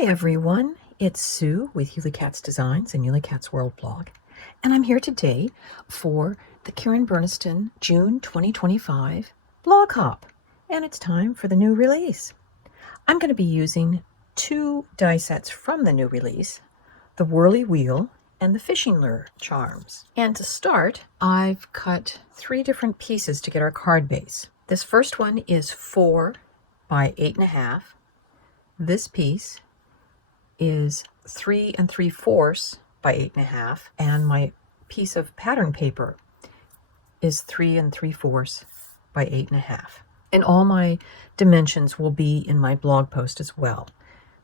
Hi everyone, it's Sue with Ully Cat's Designs and Ully Cat's World blog, and I'm here today for the Karen Burniston June 2025 blog hop, and it's time for the new release. I'm going to be using two die sets from the new release, the Whirly wheel and the fishing lure charms. And to start, I've cut 3 different pieces to get our card base. This first one is 4 by 8.5. This piece is 3 3/4 by 8.5, and my piece of pattern paper is 3 3/4 by 8.5. And all my dimensions will be in my blog post as well,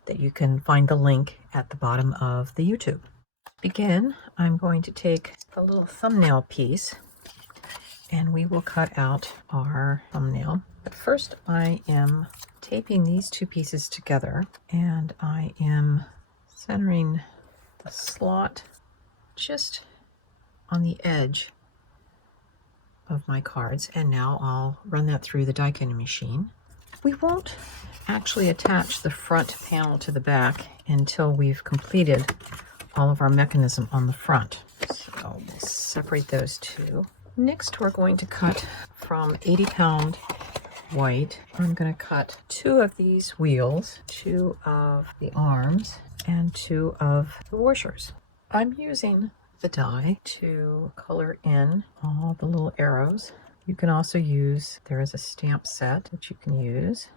that you can find the link at the bottom of the YouTube. To begin, I'm going to take the little thumbnail piece and we will cut out our thumbnail. But first I am taping these 2 pieces together, and I am centering the slot just on the edge of my cards, and now I'll run that through the die cutting machine. We won't actually attach the front panel to the back until we've completed all of our mechanism on the front. So we'll separate those 2. Next, we're going to cut from 80-pound white. I'm going to cut 2 of these wheels, 2 of the arms, and 2 of the washers. I'm using the die to color in all the little arrows. You can also use, there is a stamp set that you can use.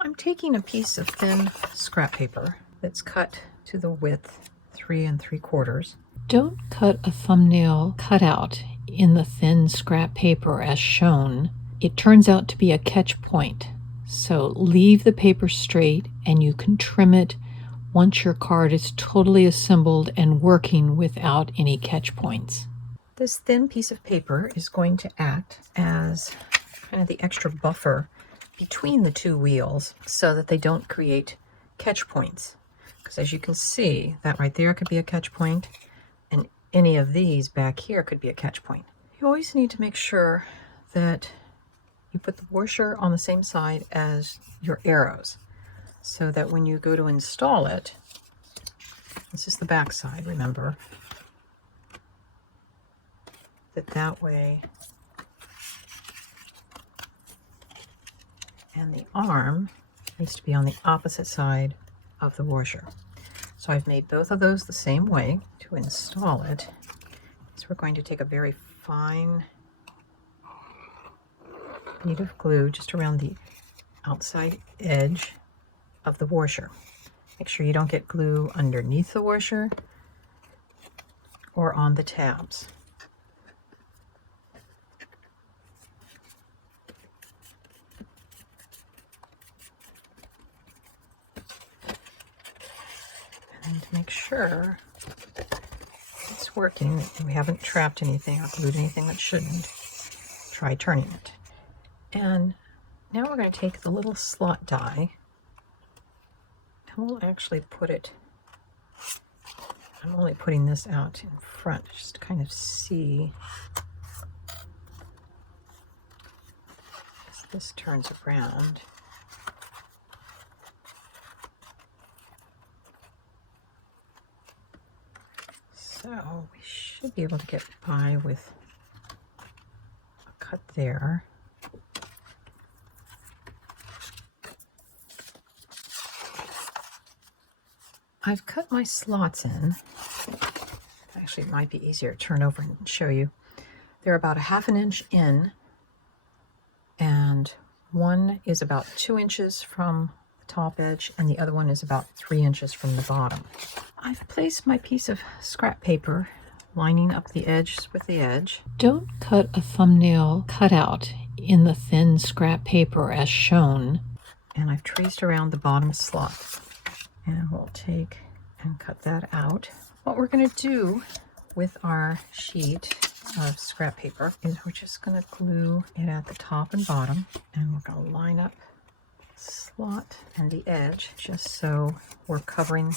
I'm taking a piece of thin scrap paper that's cut to the width 3 3/4. Don't cut a thumbnail cutout in the thin scrap paper as shown. It turns out to be a catch point. So leave the paper straight and you can trim it once your card is totally assembled and working without any catch points. This thin piece of paper is going to act as kind of the extra buffer between the 2 wheels so that they don't create catch points. Because as you can see, that right there could be a catch point, and any of these back here could be a catch point. You always need to make sure that you put the washer on the same side as your arrows, so that when you go to install it, this is the back side, remember, that way, and the arm needs to be on the opposite side of the washer. So I've made both of those the same way. To install it, so we're going to take a very fine bead of glue just around the outside edge of the washer. Make sure you don't get glue underneath the washer or on the tabs. And to make sure it's working, we haven't trapped anything or glued anything that shouldn't, try turning it. And now we're going to take the little slot die and we'll actually put it, I'm only putting this out in front just to kind of see as this turns around. So we should be able to get by with a cut there. I've cut my slots in. Actually, it might be easier to turn over and show you. They're about 1/2 inch in, and one is about 2 inches from the top edge, and the other one is about 3 inches from the bottom. I've placed my piece of scrap paper lining up the edge with the edge. Don't cut a thumbnail cutout in the thin scrap paper as shown. And I've traced around the bottom slot. And we'll take and cut that out. What we're going to do with our sheet of scrap paper is we're just going to glue it at the top and bottom, and we're going to line up the slot and the edge just so we're covering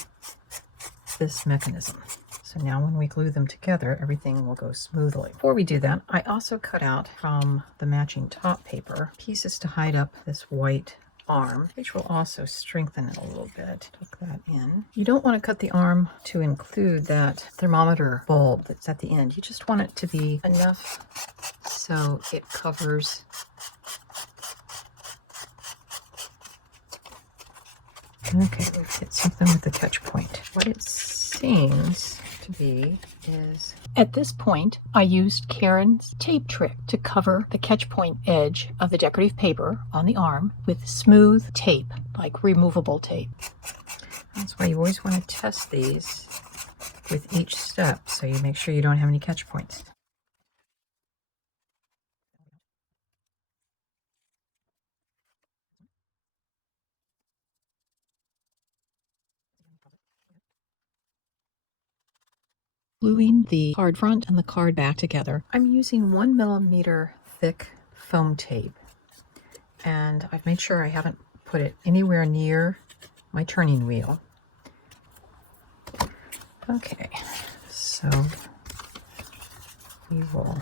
this mechanism. So now when we glue them together, everything will go smoothly. Before we do that, I also cut out from the matching top paper pieces to hide up this white arm, which will also strengthen it a little bit. Tuck that in. You don't want to cut the arm to include that thermometer bulb that's at the end. You just want it to be enough so it covers Okay, let's get something with the catch point. What it seems to be is, at this point, I used Karen's tape trick to cover the catch point edge of the decorative paper on the arm with smooth tape, like removable tape. That's why you always want to test these with each step so you make sure you don't have any catch points. Gluing the card front and the card back together, I'm using 1 millimeter thick foam tape, and I've made sure I haven't put it anywhere near my turning wheel. Okay, so we will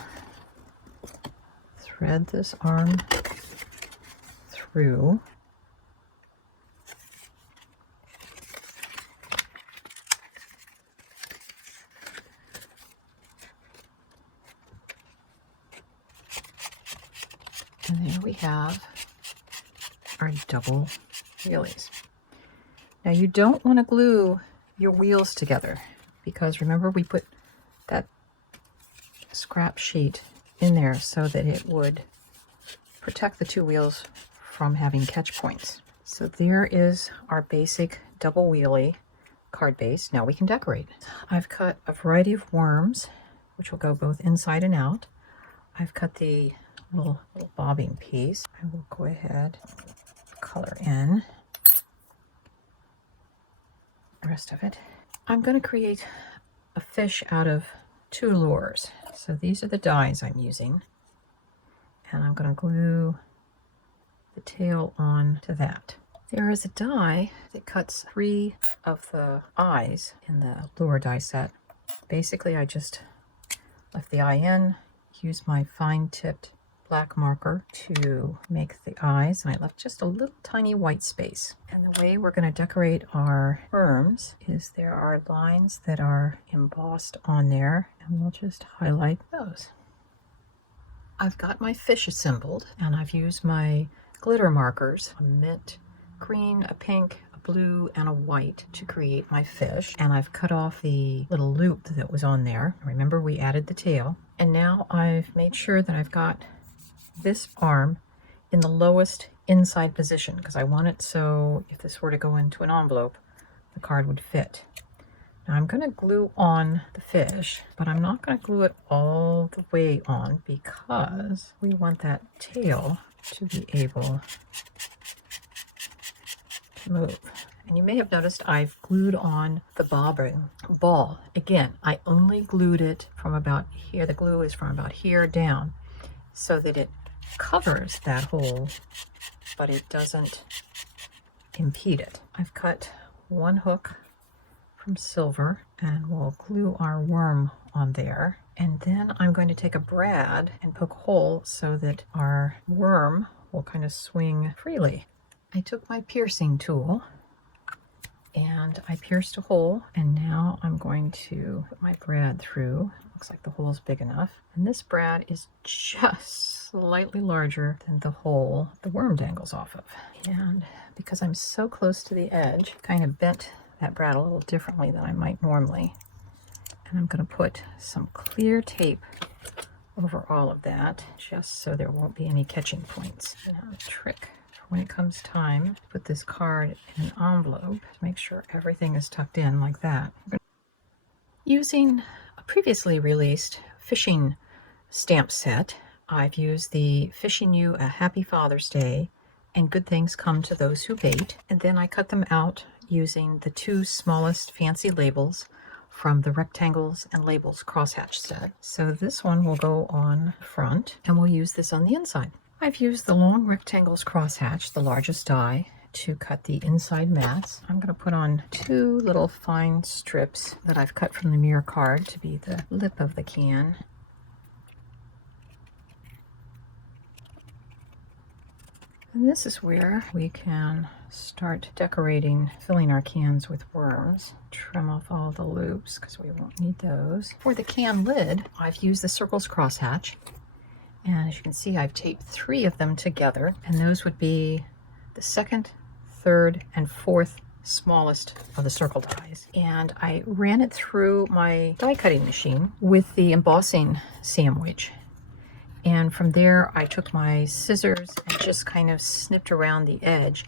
thread this arm through. And there we have our double wheelies. Now you don't want to glue your wheels together because remember we put that scrap sheet in there so that it would protect the two wheels from having catch points. So there is our basic double wheelie card base. Now we can decorate. I've cut a variety of worms, which will go both inside and out. I've cut the little bobbing piece. I will go ahead, color in the rest of it. I'm going to create a fish out of 2 lures. So these are the dies I'm using, and I'm going to glue the tail on to that. There is a die that cuts 3 of the eyes in the lure die set. Basically, I just left the eye in, used my fine-tipped black marker to make the eyes, and I left just a little tiny white space. And the way we're going to decorate our worms is there are lines that are embossed on there, and we'll just highlight those. I've got my fish assembled, and I've used my glitter markers, a mint green, a pink, a blue, and a white to create my fish. And I've cut off the little loop that was on there. Remember, we added the tail. And now I've made sure that I've got this arm in the lowest inside position because I want it so if this were to go into an envelope, the card would fit. Now I'm going to glue on the fish, but I'm not going to glue it all the way on because we want that tail to be able to move. And you may have noticed I've glued on the bobbing ball. Again, I only glued it from about here. The glue is from about here down so that it covers that hole, but it doesn't impede it. I've cut 1 hook from silver and we'll glue our worm on there. And then I'm going to take a brad and poke a hole so that our worm will kind of swing freely. I took my piercing tool and I pierced a hole, and now I'm going to put my brad through. Looks like the hole is big enough. And this brad is just slightly larger than the hole the worm dangles off of. And because I'm so close to the edge, kind of bent that brad a little differently than I might normally. And I'm going to put some clear tape over all of that just so there won't be any catching points. Now the trick when it comes time to put this card in an envelope, make sure everything is tucked in like that. Using a previously released fishing stamp set, I've used the Fishing You a Happy Father's Day and Good Things Come to Those Who Bait, and then I cut them out using the 2 smallest fancy labels from the Rectangles and Labels crosshatch set. So this one will go on front, and we'll use this on the inside. I've used the long rectangles crosshatch, the largest die, to cut the inside mats. I'm going to put on 2 little fine strips that I've cut from the mirror card to be the lip of the can. And this is where we can start decorating, filling our cans with worms. Trim off all the loops because we won't need those. For the can lid, I've used the circles crosshatch. And as you can see, I've taped 3 of them together. And those would be the 2nd, 3rd, and 4th smallest of the circle dies. And I ran it through my die cutting machine with the embossing sandwich. And from there, I took my scissors and just kind of snipped around the edge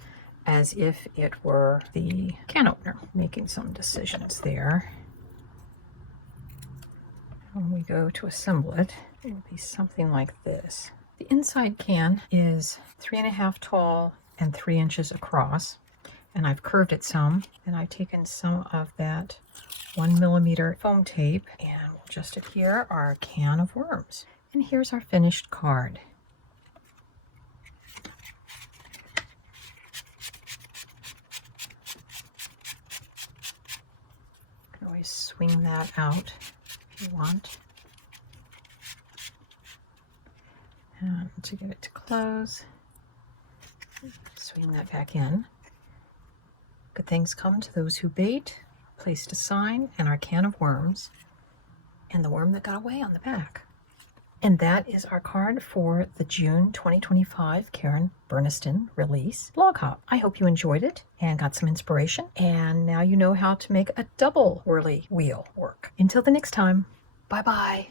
as if it were the can opener, making some decisions there. When we go to assemble it, it will be something like this. The inside can is 3.5 tall and 3 inches across. And I've curved it some, and I've taken some of that 1mm foam tape and we'll just adhere our can of worms. And here's our finished card. You can always swing that out if you want. And to get it to close, swing that back in. Good things come to those who bait, place to sign, and our can of worms, and the worm that got away on the back. And that is our card for the June 2025 Karen Burniston release blog hop. I hope you enjoyed it and got some inspiration. And now you know how to make a double whirly wheel work. Until the next time, bye-bye.